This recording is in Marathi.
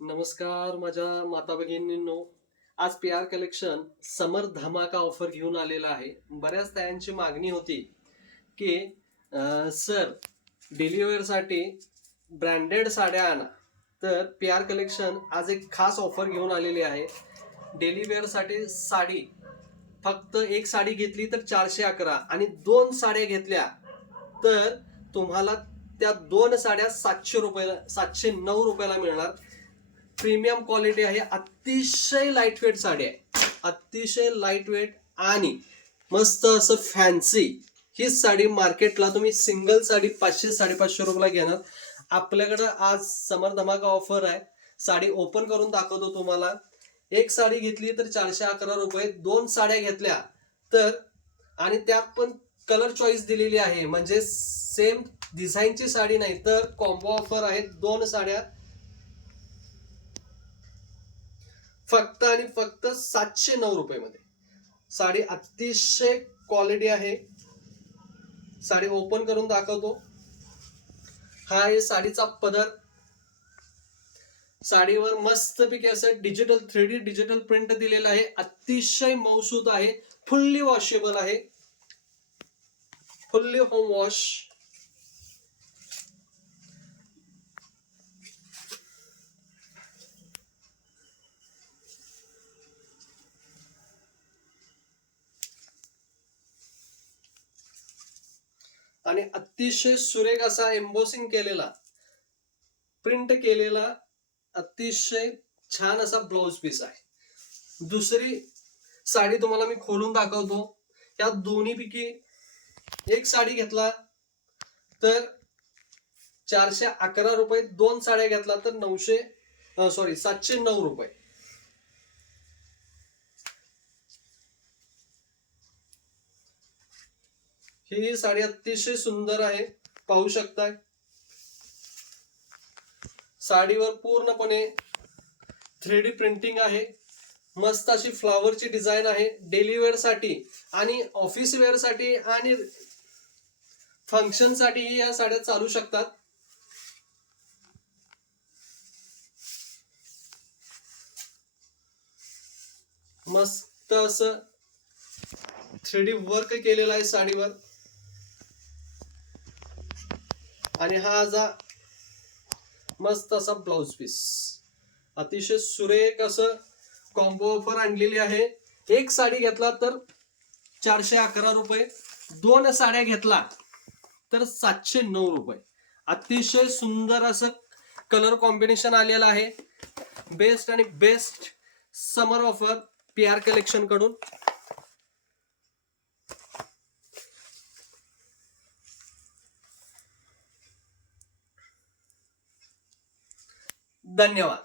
नमस्कार माझ्या माता भगिनींनो. आज पी आर कलेक्शन समर धमाका ऑफर घेऊन आलेला आहे. बऱ्याच तायांची मागणी होती की सर डेली साठी ब्रँडेड साड्या आणा. तर पी आर कलेक्शन आज एक खास ऑफर घेऊन आलेली आहे. डेली साठी साडी फक्त एक साडी घेतली तर 411 आणि 2 साड्या घेतल्या तर तुम्हाला त्या 2 साड्या 709 रुपयाला मिळणार. प्रीमियम क्वालिटी आहे. अतिशय लाईट वेट साडी आहे. अतिशय लाईट वेट आणि मस्त असं फॅन्सी. ही साडी मार्केटला तुम्ही सिंगल साडी 500-550 रुपयाला घेणार. आपल्याकडं आज समर धमाका ऑफर आहे. साडी ओपन करून दाखवतो तुम्हाला. एक साडी घेतली तर 411 रुपये, 2 साड्या घेतल्या तर आणि त्यात पण कलर चॉईस दिलेली आहे. म्हणजे सेम डिझाईनची साडी नाही तर कॉम्बो ऑफर आहे. 2 साड्या फक्त आणि फक्त 709 रुपये मध्ये. साडी अतिशय क्वालिटी आहे. साडी ओपन करून दाखवतो. हा आहे साडीचा पदर. साडीवर मस्तपैकी असं डिजिटल 3D डिजिटल प्रिंट दिलेला आहे. अतिशय मऊसूत आहे. फुल्ली वॉशेबल आहे. Fully home wash. आणि अतिशय सुरेख असा एम्बोसिंग केलेला, प्रिंट केलेला अतिशय छान असा ब्लाउज पीस आहे. दुसरी साडी तुम्हाला मी खोलून दाखवतो. या दोन्ही पैकी एक साडी घेतला तर 411 रुपये, 2 साड्या घेतला तर 709 रुपये. ही साडी अतिशय सुंदर आहे. पाहू शकताय. साडीवर पूर्णपणे 3D प्रिंटिंग आहे. मस्त अशी फ्लावरची डिझाईन आहे. डेली वेअर साठी आणि ऑफिस वेअर साठी आणि फंक्शन साठी या साड्या चालू शकतात. मस्त असं 3D वर्क केलेलं आहे साडीवर. आणि हा असा मस्त असा ब्लाउज पीस. अतिशय सुरेख असं कॉम्बो ऑफर आणलेली आहे. एक साडी घेतला तर 411 रुपये, 2 साड्या घेतला तर 709 रुपये. अतिशय सुंदर असं कलर कॉम्बिनेशन आलेलं आहे. बेस्ट आणि बेस्ट समर ऑफर पी आर कलेक्शन कडून. धन्यवाद.